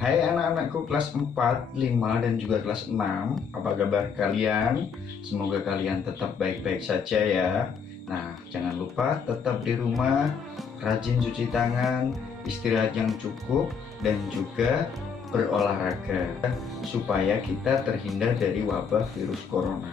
Hai anak-anakku kelas 4, 5, dan juga kelas 6. Apa kabar kalian? Semoga kalian tetap baik-baik saja ya. Nah, jangan lupa tetap di rumah, rajin cuci tangan, istirahat yang cukup, dan juga berolahraga supaya kita terhindar dari wabah virus corona.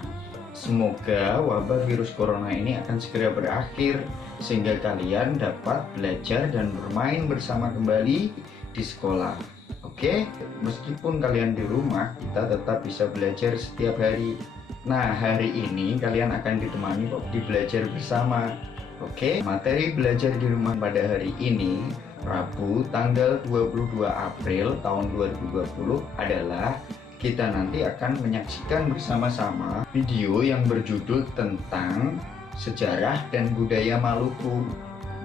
Semoga wabah virus corona ini akan segera berakhir sehingga kalian dapat belajar dan bermain bersama kembali di sekolah. Oke, meskipun kalian di rumah, kita tetap bisa belajar setiap hari. Nah, hari ini kalian akan ditemani di belajar bersama. Oke, materi belajar di rumah pada hari ini, Rabu tanggal 22 April tahun 2020 adalah kita nanti akan menyaksikan bersama-sama video yang berjudul tentang sejarah dan budaya Maluku.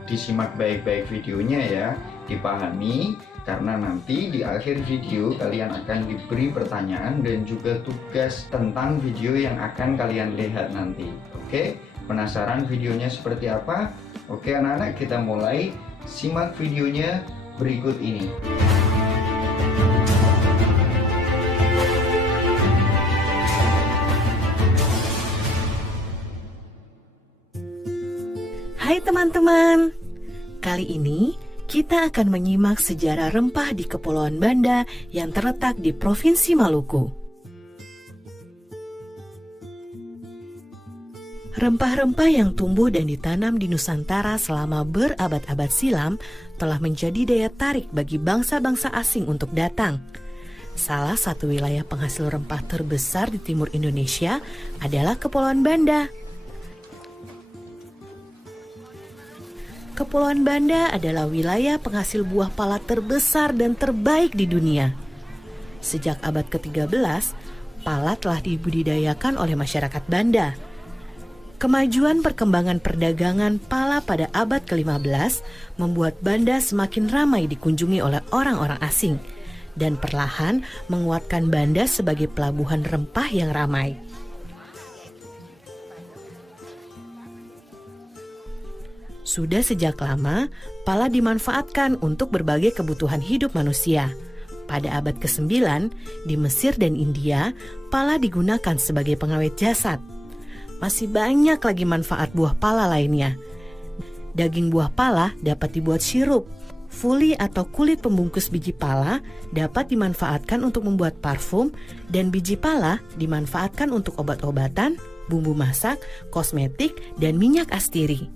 Disimak baik-baik videonya ya, dipahami, karena nanti di akhir video kalian akan diberi pertanyaan dan juga tugas tentang video yang akan kalian lihat nanti. Oke, penasaran videonya seperti apa? Oke anak-anak, kita mulai simak videonya berikut ini. Hai teman-teman, kali ini kita akan menyimak sejarah rempah di Kepulauan Banda yang terletak di Provinsi Maluku. Rempah-rempah yang tumbuh dan ditanam di Nusantara selama berabad-abad silam telah menjadi daya tarik bagi bangsa-bangsa asing untuk datang. Salah satu wilayah penghasil rempah terbesar di timur Indonesia adalah Kepulauan Banda. Kepulauan Banda adalah wilayah penghasil buah pala terbesar dan terbaik di dunia. Sejak abad ke-13, pala telah dibudidayakan oleh masyarakat Banda. Kemajuan perkembangan perdagangan pala pada abad ke-15 membuat Banda semakin ramai dikunjungi oleh orang-orang asing dan perlahan menguatkan Banda sebagai pelabuhan rempah yang ramai. Sudah sejak lama, pala dimanfaatkan untuk berbagai kebutuhan hidup manusia. Pada abad ke-9, di Mesir dan India, pala digunakan sebagai pengawet jasad. Masih banyak lagi manfaat buah pala lainnya. Daging buah pala dapat dibuat sirup. Fuli atau kulit pembungkus biji pala dapat dimanfaatkan untuk membuat parfum, dan biji pala dimanfaatkan untuk obat-obatan, bumbu masak, kosmetik, dan minyak astiri.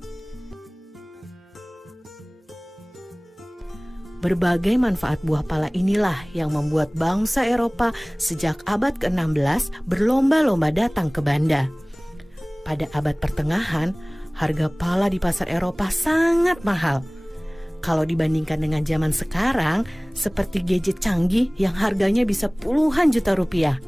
Berbagai manfaat buah pala inilah yang membuat bangsa Eropa sejak abad ke-16 berlomba-lomba datang ke Banda. Pada abad pertengahan, harga pala di pasar Eropa sangat mahal. Kalau dibandingkan dengan zaman sekarang, seperti gadget canggih yang harganya bisa puluhan juta rupiah.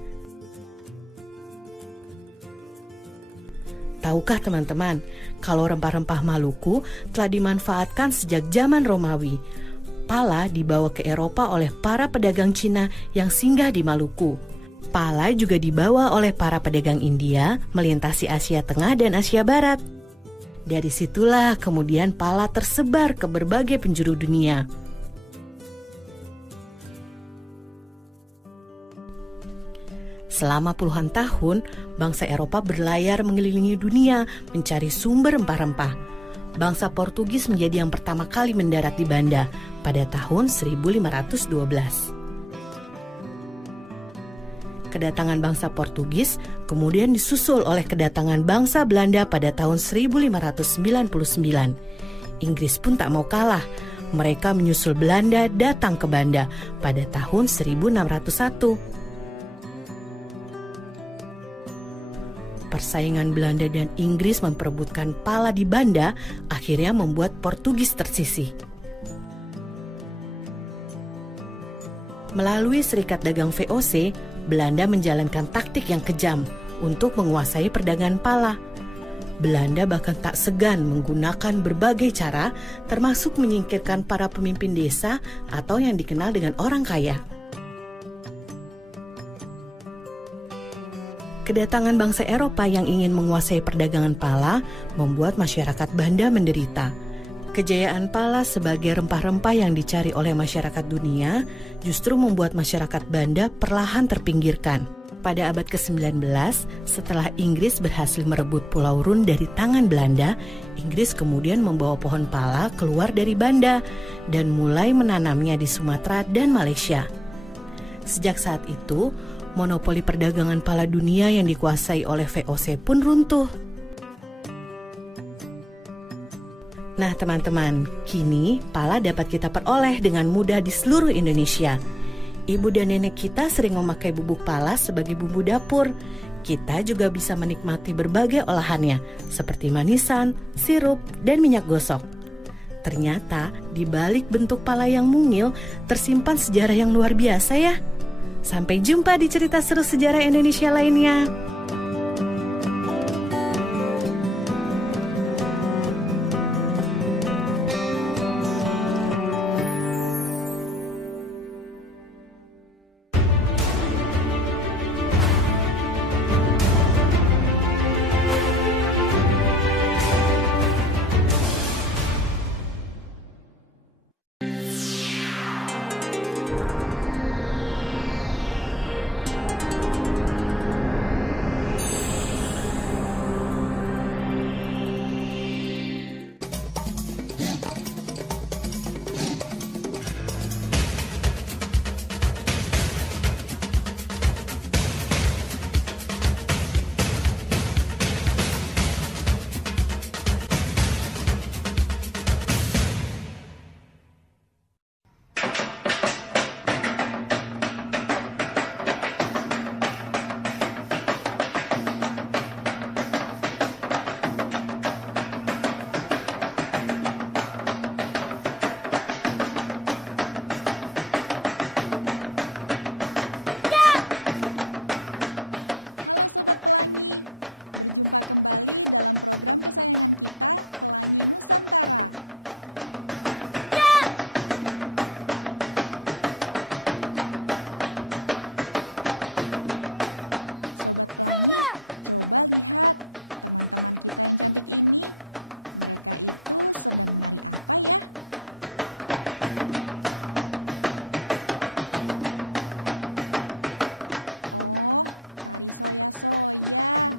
Tahukah teman-teman, kalau rempah-rempah Maluku telah dimanfaatkan sejak zaman Romawi. Pala dibawa ke Eropa oleh para pedagang Cina yang singgah di Maluku. Pala juga dibawa oleh para pedagang India melintasi Asia Tengah dan Asia Barat. Dari situlah kemudian pala tersebar ke berbagai penjuru dunia. Selama puluhan tahun, bangsa Eropa berlayar mengelilingi dunia mencari sumber rempah-rempah. Bangsa Portugis menjadi yang pertama kali mendarat di Banda pada tahun 1512. Kedatangan bangsa Portugis kemudian disusul oleh kedatangan bangsa Belanda pada tahun 1599. Inggris pun tak mau kalah. Mereka menyusul Belanda datang ke Banda pada tahun 1601. Persaingan Belanda dan Inggris memperebutkan pala di Banda akhirnya membuat Portugis tersisih. Melalui Serikat Dagang VOC, Belanda menjalankan taktik yang kejam untuk menguasai perdagangan pala. Belanda bahkan tak segan menggunakan berbagai cara, termasuk menyingkirkan para pemimpin desa atau yang dikenal dengan orang kaya. Kedatangan bangsa Eropa yang ingin menguasai perdagangan pala membuat masyarakat Banda menderita. Kejayaan pala sebagai rempah-rempah yang dicari oleh masyarakat dunia justru membuat masyarakat Banda perlahan terpinggirkan. Pada abad ke-19, setelah Inggris berhasil merebut Pulau Rune dari tangan Belanda, Inggris kemudian membawa pohon pala keluar dari Banda dan mulai menanamnya di Sumatera dan Malaysia. Sejak saat itu, monopoli perdagangan pala dunia yang dikuasai oleh VOC pun runtuh. Nah teman-teman, kini pala dapat kita peroleh dengan mudah di seluruh Indonesia. Ibu dan nenek kita sering memakai bubuk pala sebagai bumbu dapur. Kita juga bisa menikmati berbagai olahannya, seperti manisan, sirup, dan minyak gosok. Ternyata di balik bentuk pala yang mungil tersimpan sejarah yang luar biasa ya. Sampai jumpa di cerita seru sejarah Indonesia lainnya. Halo Sobat Pelangi, berjumpa kembali dalam program kesayangan kita, Pelangi Nusantara. Sobat Pelangi, coba lihat teman-teman kita yang cantik ini. Mereka itu sedang menari apa ya? Oh, tari soya-soya.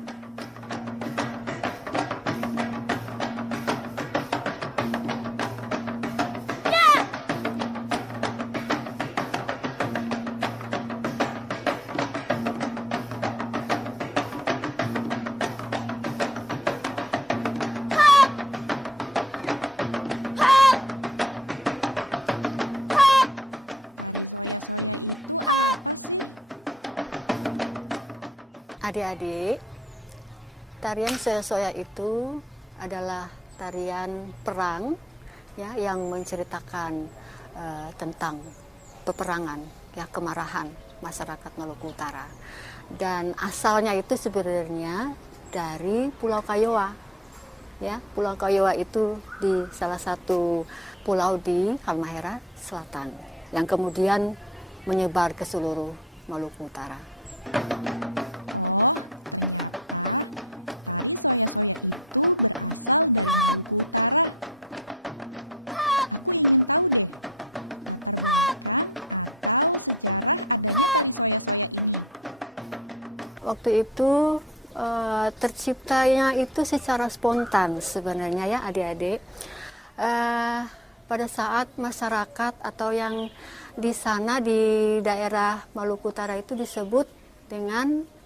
Tari soya-soya itu apa sih? Adik-adik, tarian soya-soya itu adalah tarian perang ya yang menceritakan tentang peperangan ya, kemarahan masyarakat Maluku Utara. Dan asalnya itu sebenarnya dari Pulau Kayowa. Ya, Pulau Kayowa itu di salah satu pulau di Halmahera Selatan yang kemudian menyebar ke seluruh Maluku Utara. Oh, ternyata tari soya-soya itu berasal dari Maluku Utara. Aku ingin tahu deh, latar belakang atau sejarah adanya tari soya-soya ini. Waktu itu terciptanya itu secara spontan sebenarnya ya adik-adik. Pada saat masyarakat atau yang di sana di daerah Maluku Utara itu disebut dengan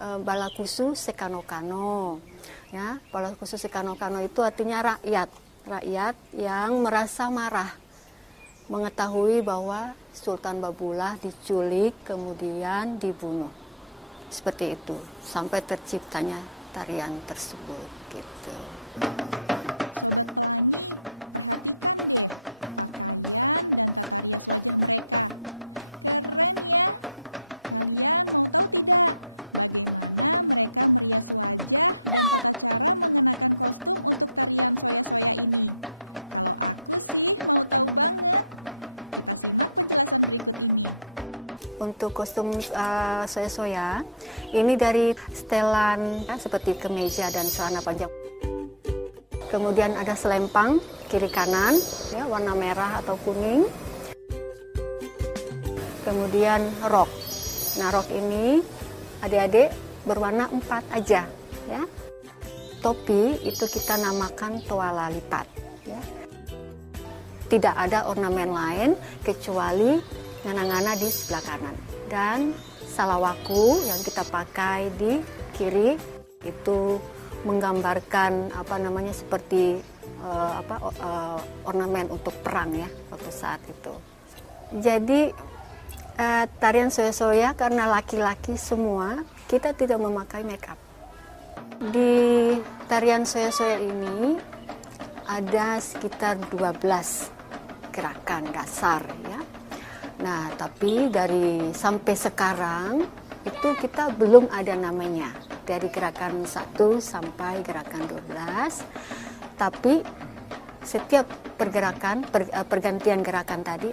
Balakusu Sekanokano. Ya, Balakusu Sekanokano itu artinya rakyat yang merasa marah mengetahui bahwa Sultan Babullah diculik kemudian dibunuh. Seperti itu sampai terciptanya tarian tersebut gitu. Sobat Pelangi, perhatikan deh pakaian dan tata rias wajah mereka. Keren ya. Kalian mau tahu tidak bagaimana mereka merias wajah dan tata cara mengenakan kostum untuk tarian soya-soya ini? Kalau aku sih mau tahu banget. Kita simak penjelasan berikut ini. Untuk kostum soya-soya, ini dari setelan ya, seperti kemeja dan celana panjang. Kemudian ada selempang kiri kanan, ya, warna merah atau kuning. Kemudian rok. Nah, rok ini adik-adik berwarna 4 aja, ya. Topi itu kita namakan toala lipat, ya. Tidak ada ornamen lain kecuali ngana-ngana di sebelah kanan. Dan salawaku yang kita pakai di kiri itu menggambarkan seperti ornamen untuk perang, ya, waktu saat itu. Jadi tarian soya-soya karena laki-laki semua, kita tidak memakai make up. Di tarian soya-soya ini ada sekitar 12 gerakan dasar, ya. Nah, tapi sampai sekarang itu kita belum ada namanya. Dari gerakan 1 sampai gerakan 12. Tapi setiap pergantian gerakan tadi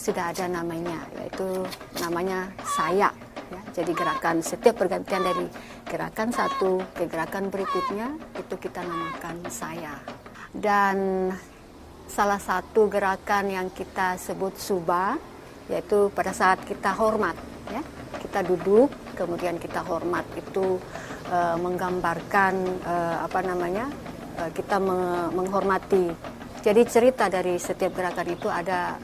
sudah ada namanya, yaitu namanya saya. Ya, jadi setiap pergantian dari gerakan 1 ke gerakan berikutnya itu kita namakan saya. Dan salah satu gerakan yang kita sebut suba, yaitu pada saat kita hormat, ya, kita duduk kemudian kita hormat, itu menggambarkan kita menghormati. Jadi cerita dari setiap gerakan itu ada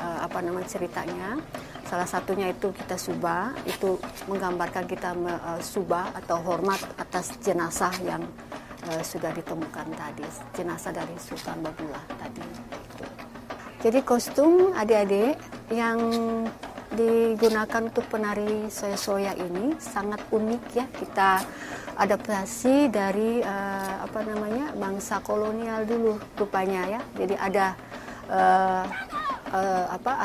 ceritanya. Salah satunya itu kita suba, itu menggambarkan kita suba atau hormat atas jenazah yang sudah ditemukan tadi, jenazah dari Sultan Babulah tadi. Jadi kostum adik-adik yang digunakan untuk penari soya-soya ini sangat unik, ya. Kita adaptasi dari bangsa kolonial dulu rupanya, ya. Jadi ada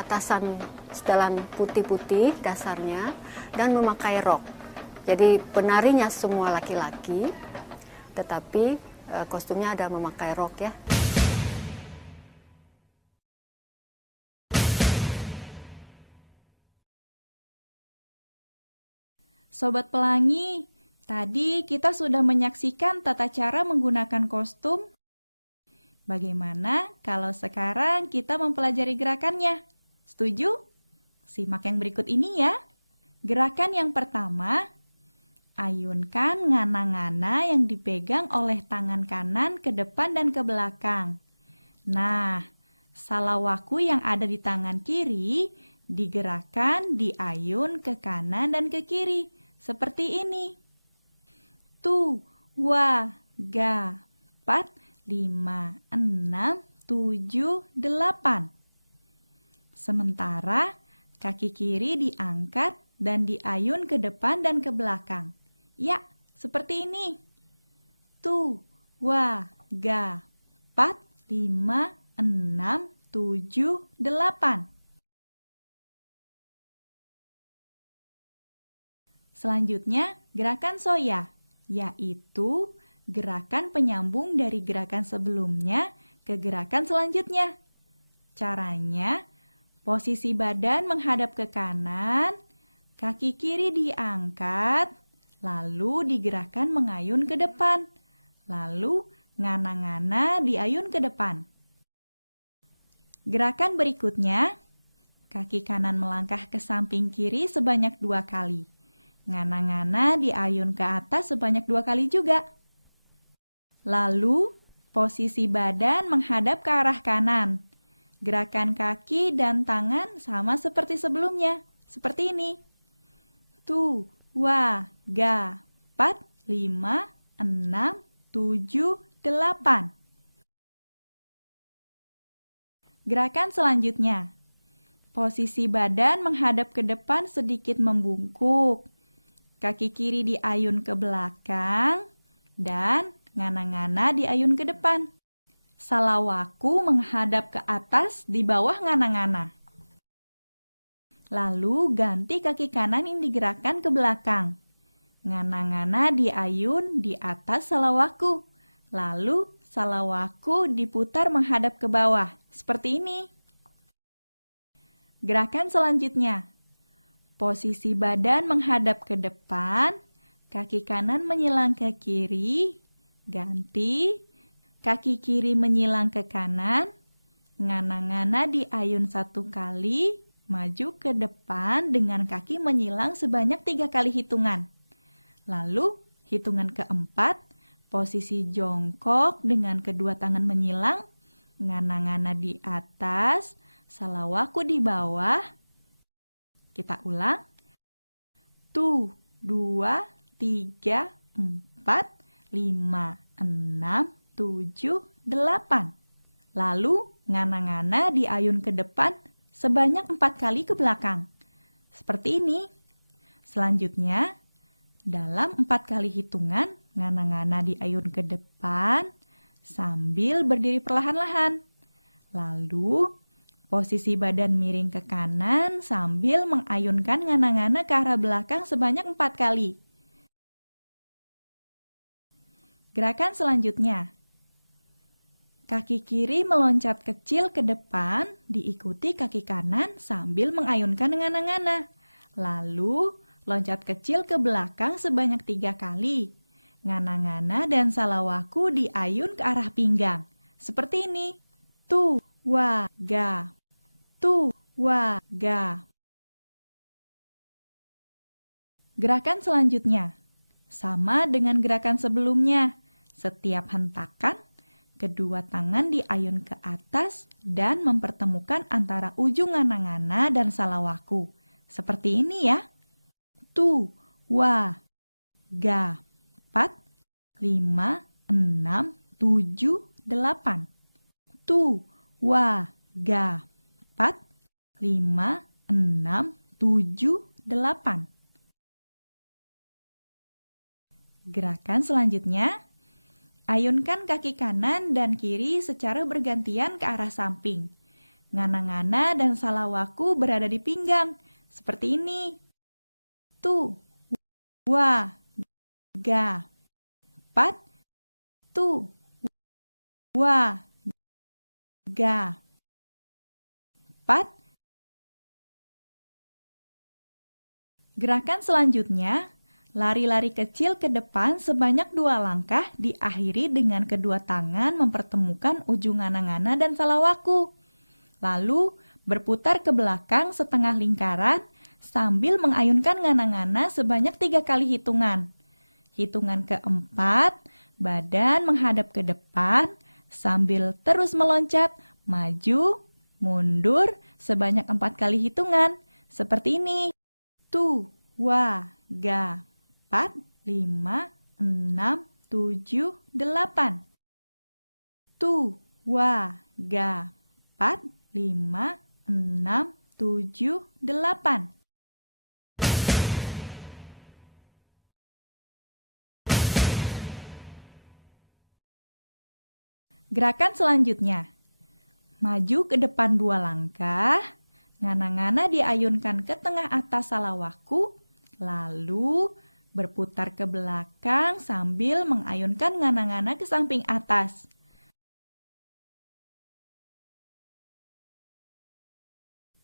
atasan setelan putih-putih dasarnya dan memakai rok. Jadi penarinya semua laki-laki, tetapi kostumnya ada memakai rok, ya. Sobat Pelangi, tadi kita sudah menyaksikan tata cara menggunakan kostum. Bagaimana kalau sekarang kita mempelajari gerakannya? Setuju? Simak yang berikut ini, ya. Gerakan yang pertama, ayunkan ngana-ngana yang dipegang oleh tangan kanan ke depan dan ke belakang. Nah, salawaku yang ada di tangan kiri digerakkan, diayun ke kanan dan ke kiri. Seperti ini. Tu, wa, ga, 4, 5, 6, 7, 8. Sementara kaki kiri diangkat dan diayun ke depan dan ke belakang. Ya, seperti ini. Tu, wa, ga, 4, 5, 6, 7, 8. Selanjutnya, gerakan soya, yaitu gerakan penyambung dari gerakan sebelumnya ke gerakan selanjutnya. Caranya, posisi badan menghadap ke kanan, kaki kiri diangkat, lalu digerakkan mengayun ke depan, lalu ngana-ngana diayun ke depan. Gerakan berikutnya, kaki kanan melangkah ke samping kiri sebanyak 2 kali. Ngana-ngana diayun ke atas sebanyak 2 kali juga. Lalu, posisi badan menghadap ke arah kanan. Gerakan kaki dan tangan sama seperti sebelumnya. Seperti ini. Tu, wa, ga, 4, 5, 6, 7, 8. Gerakan selanjutnya. Posisi badan menghadap ke depan sedikit membungkuk. Kaki kiri diayun ke belakang dan ngana-ngana diayun ke depan. Salawaku menghadap ke atas di bawah ngana-ngana. Lalu ganti kaki kanan yang digerakkan ke belakang. Ngana-ngana diayun di atas salawaku. Lalu salawaku diputar menghadap ke bawah. Seperti ini. Gerakan selanjutnya. Posisi badan menghadap ke depan, kaki kanan menyilang ke kiri, ganti, kaki kiri menyilang ke kanan, Ngana-ngana diayun 1 kali, maju ke depan dengan kaki menyilang sebanyak 3 kali hitungan. Lalu, hitungan keempat, posisi jongkok dengan kedua tangan menyilang, ngana-ngana di atas, salawaku di bawah. Kita ulang. 1, 2, 3, 4, 5, 6, 7, 8. Lalu, ngana-ngana diayun ke depan sebanyak 4 kali ke belakang. Seperti ini. Selanjutnya, dalam 4 kali hitungan, ngana-ngana diayun ke depan sambil berdiri perlahan-lahan. Lalu, posisi badan miring ke kanan sambil mengayunkan ngana-ngana ke arah belakang sebanyak 4 kali. Gerakan selanjutnya. Kaki kiri meloncat kecil ke depan, diikuti kaki kanan sambil mengayunkan ngana-ngana. Lalu, loncat kecil ke belakang sebanyak 3 kali. Ngana-ngana dan salawaku diayun ke arah pinggang. Seperti ini. Tu, wa, ga. Tu, wa, ga. Gerakan selanjutnya. Sama dengan gerakan sebelumnya. Setiap hentakan, kedua tangan diayun ke atas dan mempertemukan antara ujung ngana-ngana dan salawaku. Seperti ini ya. Tu, wa, ga. 4, 5, 6, 7, 8. Tu, wa, ga. 4, 5, 6, 7, 8. Gerakan selanjutnya. Ayunkan kaki kanan dan kiri secara bergantian ke arah samping. Ngana-ngana dan salawaku berada di pinggang. Seperti ini. Tu, wa, ga. 4, tu, wa, ga. 4. Gerakan selanjutnya. Lari-lari kecil ke depan sebanyak 2 langkah diakhiri dengan kedua tangan mempertemukan ujung ngana-ngana dan salawaku. Lalu berputar ke belakang setengah lingkaran sambil mengayunkan ngana-ngana sebanyak 3 kali hitungan. Hitungan keempat, badan menghadap ke depan sambil terus meloncat, maju, mundur sebanyak 4 kali hitungan. Seperti ini. Tu, wa, ga. 4, 5, 6, 7, 8. Tu, wa, ga. 4, 5, 6, 7, 8. Gerakan selanjutnya. Maju ke depan 2 langkah, ngana-ngana diayunkan ke tengah atas salawaku, lalu berputar ke belakang sambil mengayunkan ngana-ngana ke samping atas.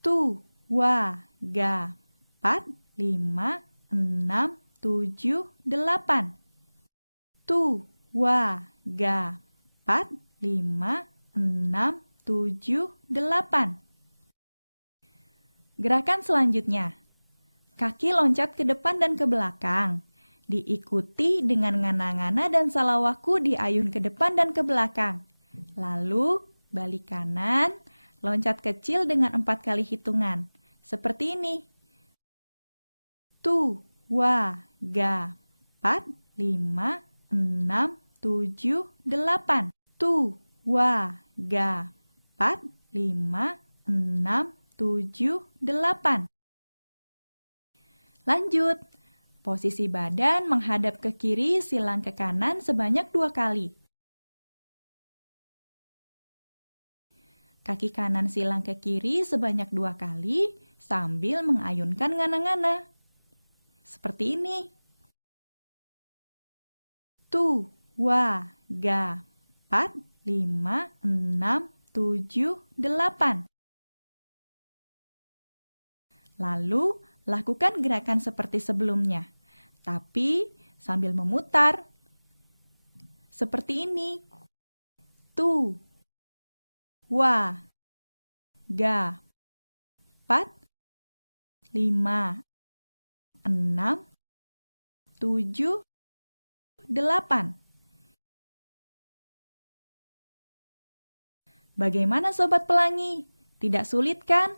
Tu, wa, ga. 4, 5, 6, 7, 8. Tu, wa, ga. 4, 5, 6, 7, 8. Gerakan selanjutnya. Kaki loncat ke depan dan ke belakang. Diikuti dengan ngana-ngana dan salawaku diayun ke depan dan ke belakang. Lalu balik kanan, loncat kecil dengan 4 kali hitungan. Seperti ini. Tu, wa, ga. 4, 5, 6, 7, 8. Tu, wa, ga. 4, 5, 6, 7, 8. Lanjut. Posisi badan menghadap ke kiri, silang ke kanan sebanyak 2 kali. Kaki kanan silang ke kiri sebanyak 2 kali sambil mengayunkan ngana-ngana. Seperti ini. Tu, wa, ga. 4, 5, 6, 7, 8. Lalu, lakukan gerakan seperti sebelumnya, tapi sambil memutar. Seperti ini. Tu, wa, 3, 4, 5, 6, 7, 8. Bagaimana Sobat Pelangi? Tidak sulit kan?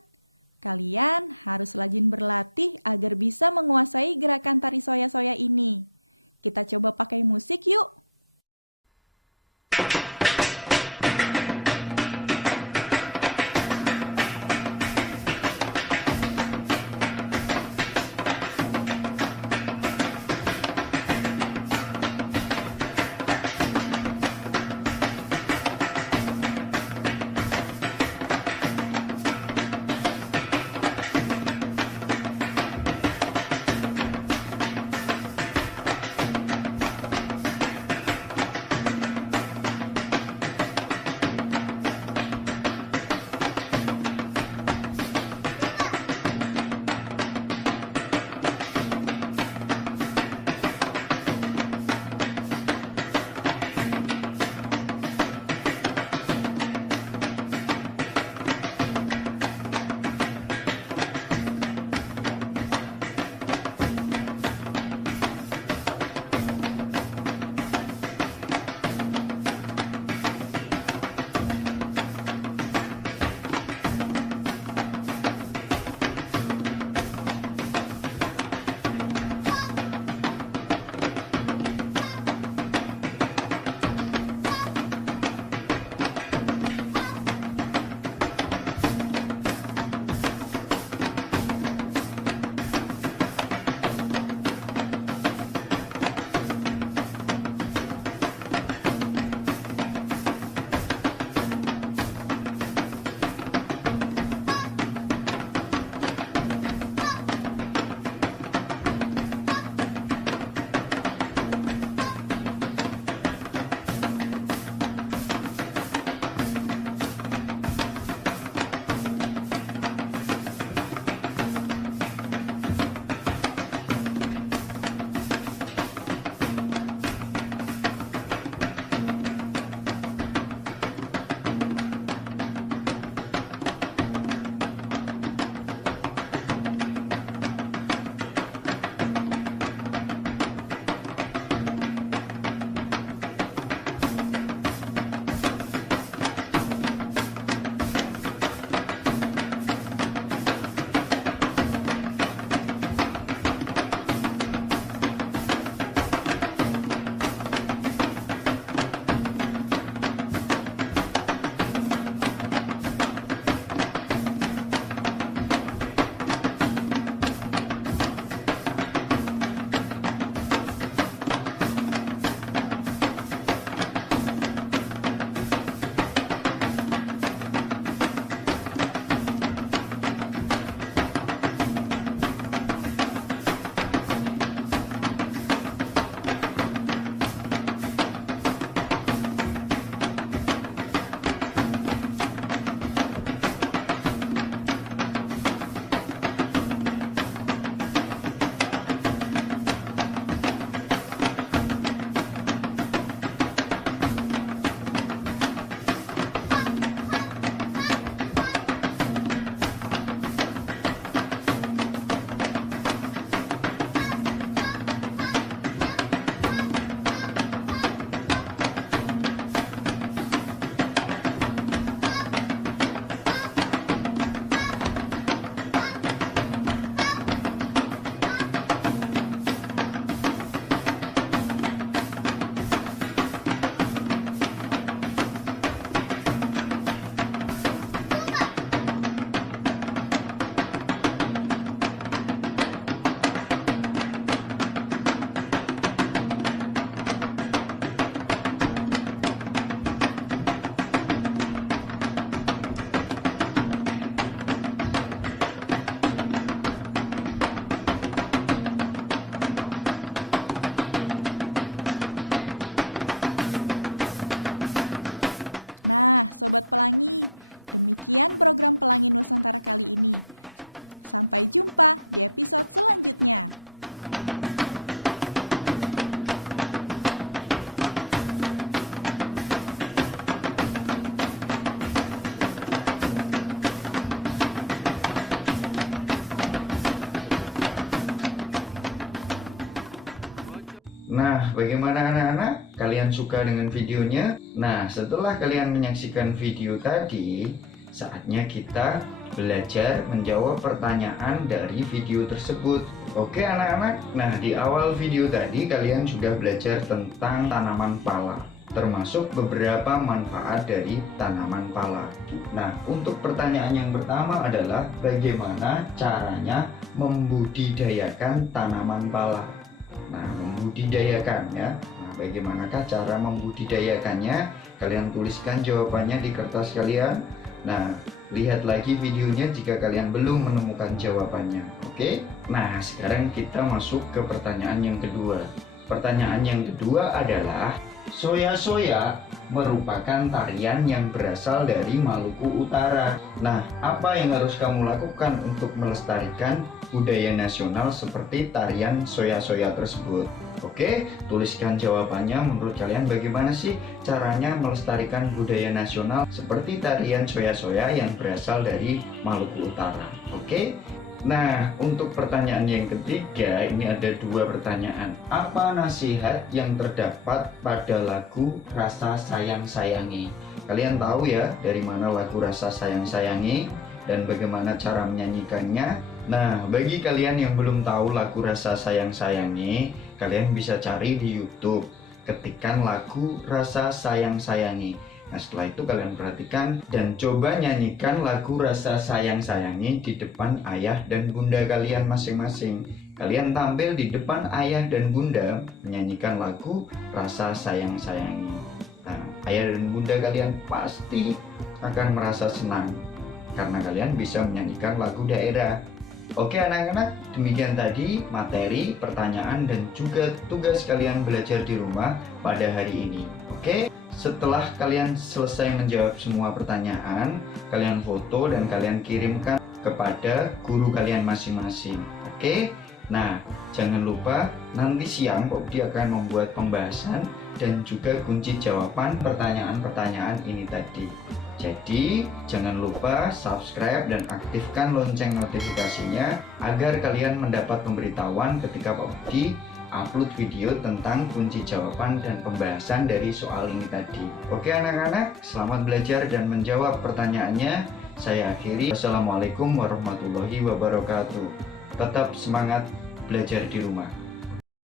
Kalian harus rajin berlatih agar bisa menguasai gerakan tari soya-soya ini. Kita coba pakai musik yuk. Nah, Sobat Pelangi, demikian program Pelangi Nusantara kali ini. Sampai jumpa di episode selanjutnya. Nah, bagaimana anak-anak? Kalian suka dengan videonya? Nah, setelah kalian menyaksikan video tadi, saatnya kita belajar menjawab pertanyaan dari video tersebut. Oke anak-anak, nah di awal video tadi kalian sudah belajar tentang tanaman pala, termasuk beberapa manfaat dari tanaman pala. Nah, untuk pertanyaan yang pertama adalah bagaimana caranya membudidayakan tanaman pala. Nah, membudidayakan ya. Nah, bagaimanakah cara membudidayakannya? Kalian tuliskan jawabannya di kertas kalian. Nah, lihat lagi videonya jika kalian belum menemukan jawabannya. Oke? Nah, sekarang kita masuk ke pertanyaan yang kedua. Pertanyaan yang kedua adalah soya-soya merupakan tarian yang berasal dari Maluku Utara. Nah, apa yang harus kamu lakukan untuk melestarikan budaya nasional seperti tarian soya-soya tersebut? Oke, tuliskan jawabannya. Menurut kalian bagaimana sih caranya melestarikan budaya nasional seperti tarian soya-soya yang berasal dari Maluku Utara? Oke. Nah, untuk pertanyaan yang ketiga, ini ada dua pertanyaan. Apa nasihat yang terdapat pada lagu Rasa Sayang Sayangi? Kalian tahu ya dari mana lagu Rasa Sayang Sayangi dan bagaimana cara menyanyikannya? Nah, bagi kalian yang belum tahu lagu Rasa Sayang Sayangi, kalian bisa cari di YouTube. Ketikkan lagu Rasa Sayang Sayangi. Nah, setelah itu kalian perhatikan dan coba nyanyikan lagu Rasa Sayang Sayangi di depan ayah dan bunda kalian masing-masing. Kalian tampil di depan ayah dan bunda menyanyikan lagu Rasa Sayang Sayangi. Nah, ayah dan bunda kalian pasti akan merasa senang karena kalian bisa menyanyikan lagu daerah. Oke anak-anak, demikian tadi materi, pertanyaan, dan juga tugas kalian belajar di rumah pada hari ini. Oke, setelah kalian selesai menjawab semua pertanyaan, kalian foto dan kalian kirimkan kepada guru kalian masing-masing. Oke, nah jangan lupa nanti siang Pak Budi akan membuat pembahasan dan juga kunci jawaban pertanyaan-pertanyaan ini tadi. Jadi jangan lupa subscribe dan aktifkan lonceng notifikasinya agar kalian mendapat pemberitahuan ketika Pak Budi upload video tentang kunci jawaban dan pembahasan dari soal ini tadi. Oke anak-anak, selamat belajar dan menjawab pertanyaannya. Saya akhiri. Wassalamualaikum warahmatullahi wabarakatuh. Tetap semangat belajar di rumah.